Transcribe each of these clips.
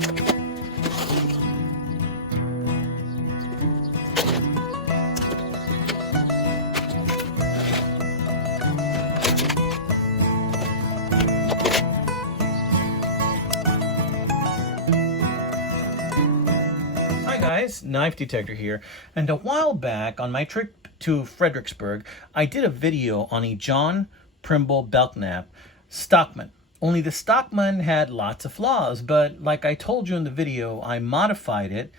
Hi guys, Knife Detector here, and a while back on my trip to Fredericksburg, I did a video on a John Primble belt knife, Stockman. Only the Stockman had lots of flaws, but like I told you in the video, I modified it,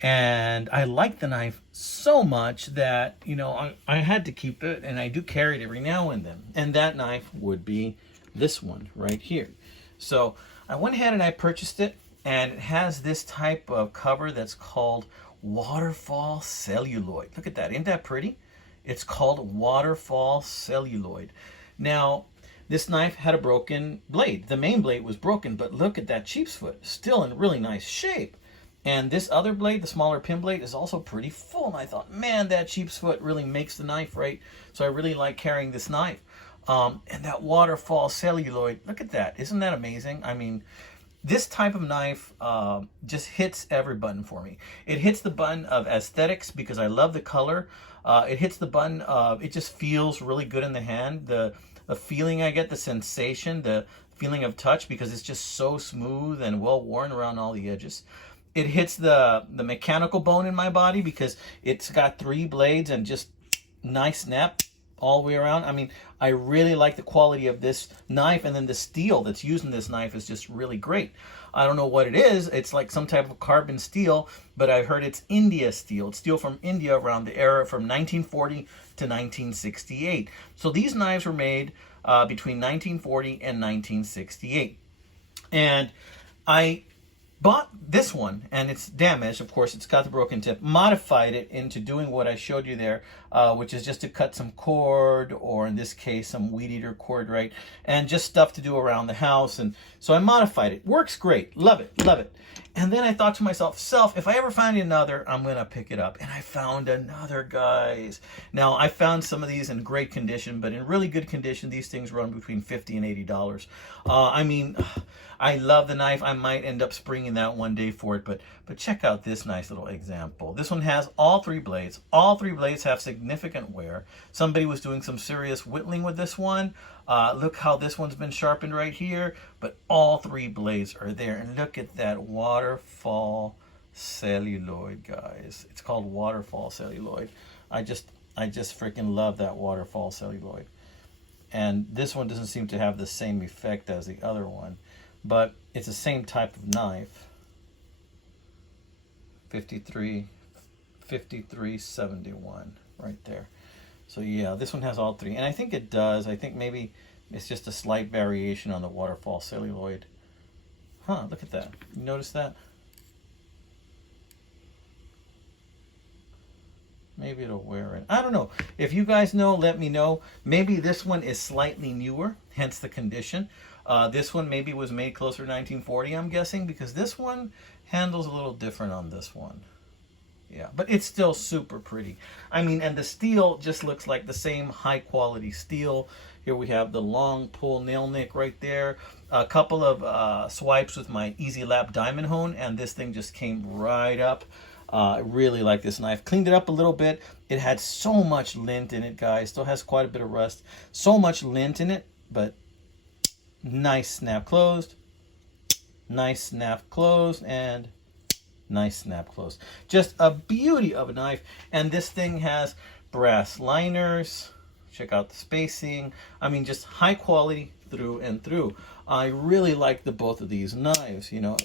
and I liked the knife so much that, you know, I had to keep it, and I do carry it every now and then. And that knife would be this one right here. So I went ahead and I purchased it, and it has this type of cover that's called waterfall celluloid. Look at that, isn't that pretty? It's called waterfall celluloid. Now, this knife had a broken blade. The main blade was broken, but look at that sheep's foot, still in really nice shape. And this other blade, the smaller pin blade, is also pretty full. And I thought, man, that sheep's foot really makes the knife right. So I really like carrying this knife. And that waterfall celluloid, look at that. Isn't that amazing? I mean, this type of knife just hits every button for me. It hits the button of aesthetics because I love the color. It hits the button of, it just feels really good in the hand. The feeling I get, the sensation, the feeling of touch, because it's just so smooth and well worn around all the edges. It hits the mechanical bone in my body because it's got 3 blades and just nice snap all the way around. I mean, I really like the quality of this knife, and then the steel that's used in this knife is just really great. I don't know what it is. It's like some type of carbon steel, but I've heard it's India steel. It's steel from India around the era from 1940 to 1968. So these knives were made between 1940 and 1968. And I bought this one, and it's damaged. Of course, it's got the broken tip. Modified it into doing what I showed you there, which is just to cut some cord, or in this case, some weed eater cord, right? And just stuff to do around the house. And so I modified it. Works great. Love it. Love it. And then I thought to myself, if I ever find another, I'm going to pick it up. And I found another, guys. Now, I found some of these in great condition, but in really good condition, these things run between $50 and $80. I mean, I love the knife. I might end up springing that one day for it, but check out this nice little example. This one has all 3 blades. All 3 blades have significant wear. Somebody was doing some serious whittling with this one. Look how this one's been sharpened right here, but all 3 blades are there. And look at that waterfall celluloid, guys. It's called waterfall celluloid. I just freaking love that waterfall celluloid. And this one doesn't seem to have the same effect as the other one, but it's the same type of knife. 5371 right there. So yeah, this one has all 3, and I think it does. I think maybe it's just a slight variation on the waterfall celluloid. Huh, look at that. You notice that? Maybe it'll wear it. I don't know. If you guys know, let me know. Maybe this one is slightly newer, hence the condition. This one maybe was made closer to 1940, I'm guessing, because this one handles a little different on this one. Yeah, but it's still super pretty. I mean, and the steel just looks like the same high quality steel. Here we have the long pull nail nick right there. A couple of swipes with my Easy Lap diamond hone, and this thing just came right up. I really like this knife. Cleaned it up a little bit. It had so much lint in it, guys. Still has quite a bit of rust. So much lint in it, but nice snap closed. Nice snap closed, and nice snap closed. Just a beauty of a knife. And this thing has brass liners. Check out the spacing. I mean, just high quality through and through. I really like the both of these knives, you know.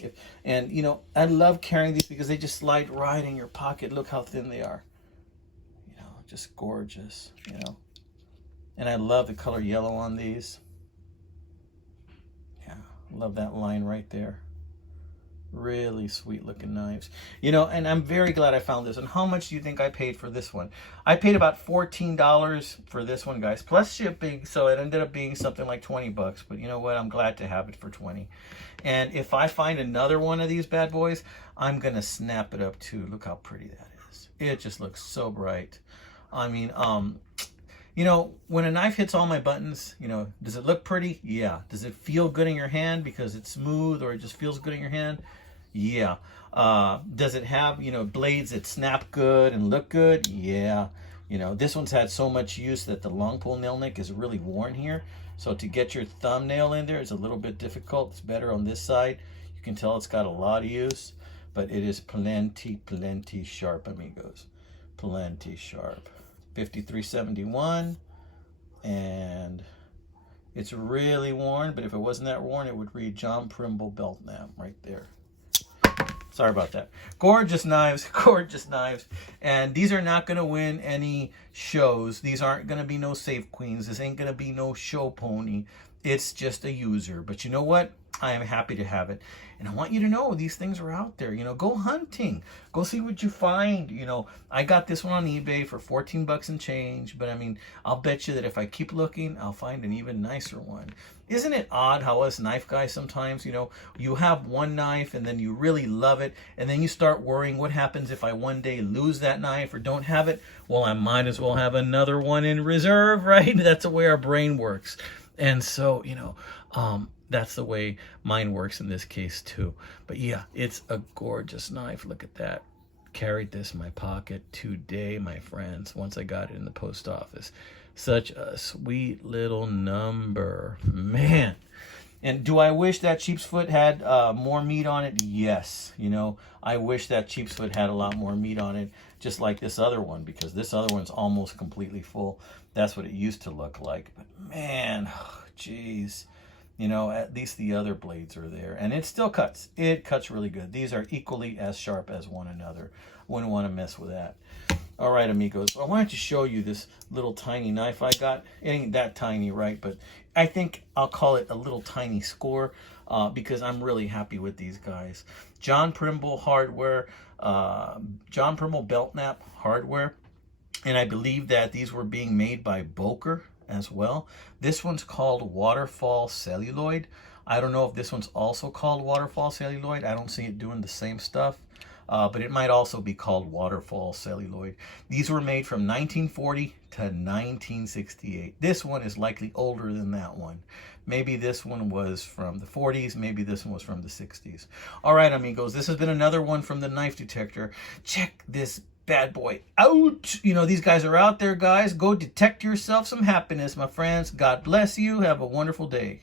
And you know, I love carrying these because they just slide right in your pocket. Look how thin they are. You know, just gorgeous, you know. And I love the color yellow on these. Yeah, love that line right there. Really sweet looking knives, you know. And I'm very glad I found this. And how much do you think I paid for this one? I paid about $14 for this one, guys, plus shipping, so it ended up being something like 20 bucks. But you know what, I'm glad to have it for 20. And if I find another one of these bad boys, I'm gonna snap it up too. Look how pretty that is. It just looks so bright. I mean, you know, when a knife hits all my buttons, you know, does it look pretty? Yeah. Does it feel good in your hand because it's smooth, or it just feels good in your hand? Yeah. Does it have, blades that snap good and look good? Yeah. This one's had so much use that the long pull nail nick is really worn here. So to get your thumbnail in there is a little bit difficult. It's better on this side. You can tell it's got a lot of use, but it is plenty sharp, amigos. Plenty sharp. 5371, and it's really worn, but if it wasn't that worn, it would read John Primble belt nap right there. Sorry about that. Gorgeous knives, gorgeous knives. And these are not going to win any shows. These aren't going to be no Safe Queens. This ain't going to be no show pony. It's just a user. But you know what? I am happy to have it. And I want you to know these things are out there. Go hunting. Go see what you find. I got this one on eBay for 14 bucks and change. But I mean, I'll bet you that if I keep looking, I'll find an even nicer one. Isn't it odd how us knife guys sometimes, you have one knife and then you really love it. And then you start worrying what happens if I one day lose that knife or don't have it. Well, I might as well have another one in reserve, right? That's the way our brain works. And so, that's the way mine works in this case too. But yeah, it's a gorgeous knife. Look at that. Carried this in my pocket today, my friends, once I got it in the post office. Such a sweet little number, man. And do I wish that Sheepsfoot had more meat on it? Yes. I wish that Sheepsfoot had a lot more meat on it, just like this other one, because this other one's almost completely full. That's what it used to look like. But man, geez. At least the other blades are there. And it still cuts. It cuts really good. These are equally as sharp as one another. Wouldn't want to mess with that. All right, amigos. I wanted to show you this little tiny knife I got. It ain't that tiny, right? But I think I'll call it a little tiny score because I'm really happy with these guys. John Primble hardware. John Primble belt nap hardware. And I believe that these were being made by Boker as well. This one's called Waterfall Celluloid. I don't know if this one's also called Waterfall Celluloid. I don't see it doing the same stuff. But it might also be called Waterfall Celluloid. These were made from 1940 to 1968. This one is likely older than that one. Maybe this one was from the 40s. Maybe this one was from the 60s. All right, amigos. This has been another one from the Knife Detector. Check this bad boy out. These guys are out there, guys. Go detect yourself some happiness, my friends. God bless you. Have a wonderful day.